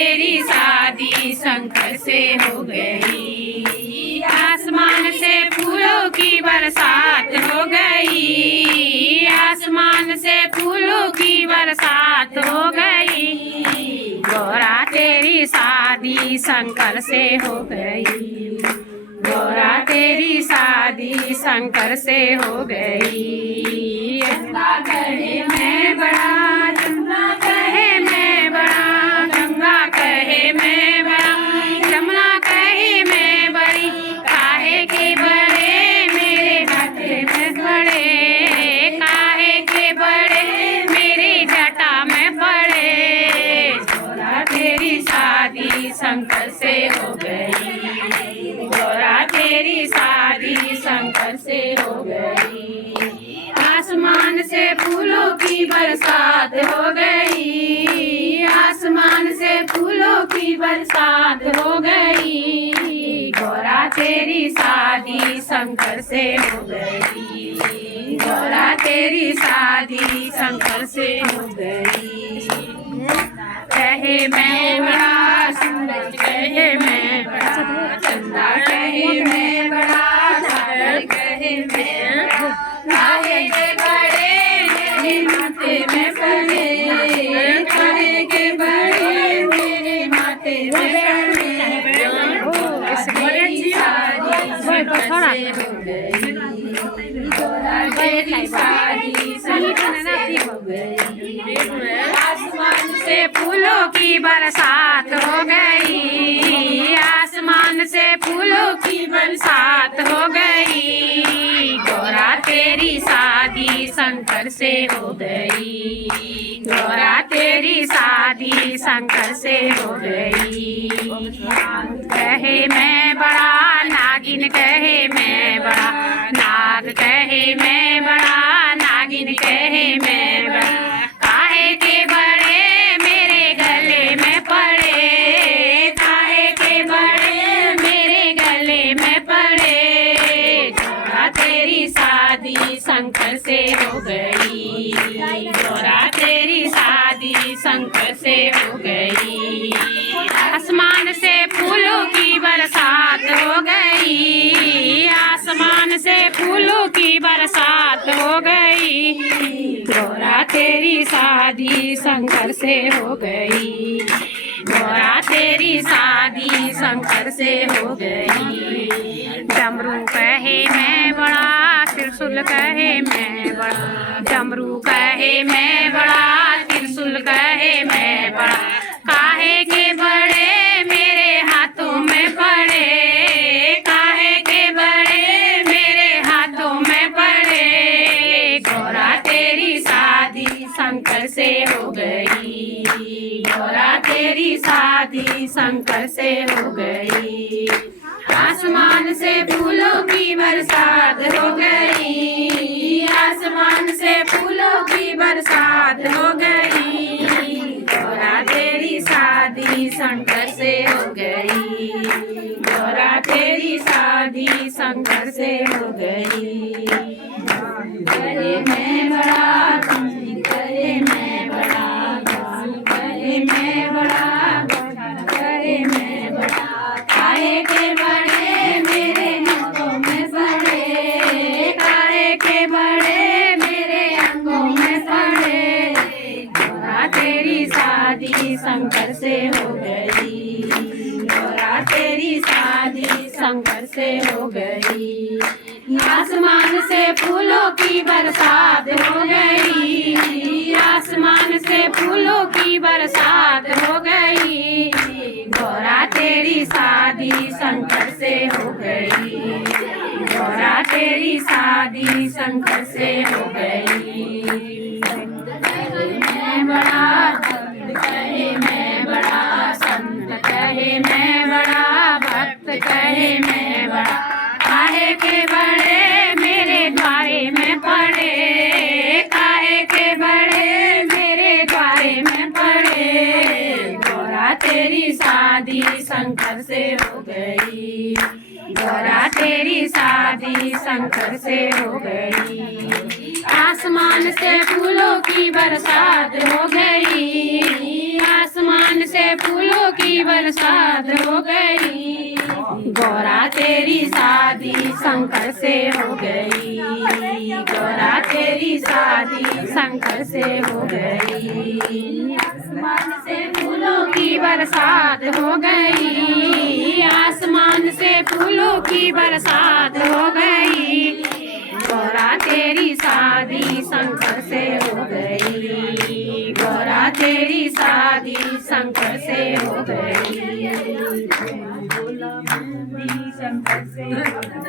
तेरी शादी शंकर से हो गई। आसमान से फूलों की बरसात हो गई। आसमान से फूलों की बरसात हो गई। गौरा तेरी शादी शंकर से हो गई। गौरा तेरी शादी शंकर से हो गई। गंगा कहे मैं बड़ा, जमुना कहे मैं बड़ा, गंगा कहे मैं बड़ा, जमुना कहे मैं बड़ी। काहे के बड़े मेरे हाथे में पड़े, काहे के बड़े मेरी जटा में पड़े। गौरा तेरी शादी शंकर से हो गई। गौरा तेरी शादी शंकर से हो गई। आसमान से फूलों की बरसात हो गई। आसमान से फूलों की बरसात हो गई। गौरा तेरी शादी शंकर से हो गई। गौरा तेरी शादी शंकर से हो गई। कहे मैं बड़ा, सूरज कहे मैं बड़ा, चंदा कहे मैं बड़ा, सागर कहे मैं बड़ा। काहे के बड़े मेरे माथे में पड़े, काहे के बड़े मेरे माथे में पड़े। तेरी शादी शंकर से हो गई। गौरा तेरी शादी शंकर से हो गई। आसमान से फूलों की बरसात हो गई। आसमान से फूलों की बरसात हो गई। गौरा तेरी शादी शंकर से हो गई। गौरा तेरी शादी शंकर से हो गई। कहे मैं बड़ा, नागिन कहे मैं बड़ा, नाग कहे मैं बड़ा, नागिन कहे मैं बड़ा। काहे के बड़े मेरे गले में पड़े, काहे के बड़े मेरे गले में पड़े। गौरा तेरी शादी शंकर से हो गई। गौरा तेरी शादी शंकर से हो गई। आसमान से फूलों की बरसात हो गई। आसमान से फूलों की बरसात हो गई। गौरा तेरी शादी शंकर से हो गई। गौरा तेरी शादी शंकर से हो गई। डमरू कहे मैं बड़ा, त्रिशूल कहे मैं बड़ा, डमरू कहे मैं बड़ा, त्रिशूल कहे मैं बड़ा। काहे के बड़े मेरे हाथों में पड़े, काहे के बड़े मेरे हाथों में पड़े। गौरा तेरी शादी शंकर से हो गई। गौरा तेरी शादी शंकर से हो गई। आसमान से फूलों की बरसात हो गई। आसमान से फूलों की बरसात हो गई। गौरा तेरी शादी शंकर से हो गई। गौरा तेरी शादी शंकर से हो गई। कहे मैं बड़ा, कहे मैं बड़ा, कहे मैं बड़ा, कहे मैं बड़ा। काहे के बड़े मेरे हाथों में पड़े, काहे के बड़े मेरे अंगों में पड़े। गौरा तेरी शादी शंकर से हो गई। गौरा तेरी शादी शंकर से हो गई। आसमान से फूलों की बरसात हो गई। आसमान से फूलों की बरसात हो गई। गौरा तेरी शादी शंकर से हो गई। गौरा तेरी शादी शंकर से हो गई। मैं बड़ा, भक्त कहे मैं बड़ा, संत कहे मैं बड़ा, भक्त कहे मैं बड़ा। काहे के बड़े मेरे द्वारे में पड़े, काहे के बड़े मेरे द्वारे में पड़े। गौरा तेरी शादी शंकर से हो गई। गौरा तेरी शादी शंकर से हो गई। आसमान से फूलों की बरसात हो गई। आसमान से फूलों की बरसात हो गई, गौरा तेरी शादी शंकर से हो गई, गौरा तेरी शादी शंकर से हो गई। आसमान से फूलों की बरसात हो गई, आसमान से फूलों की बरसात हो गई, गौरा तेरी शादी शंकर से हो गई, गौरा तेरी शादी शंकर से हो गई, शंकर से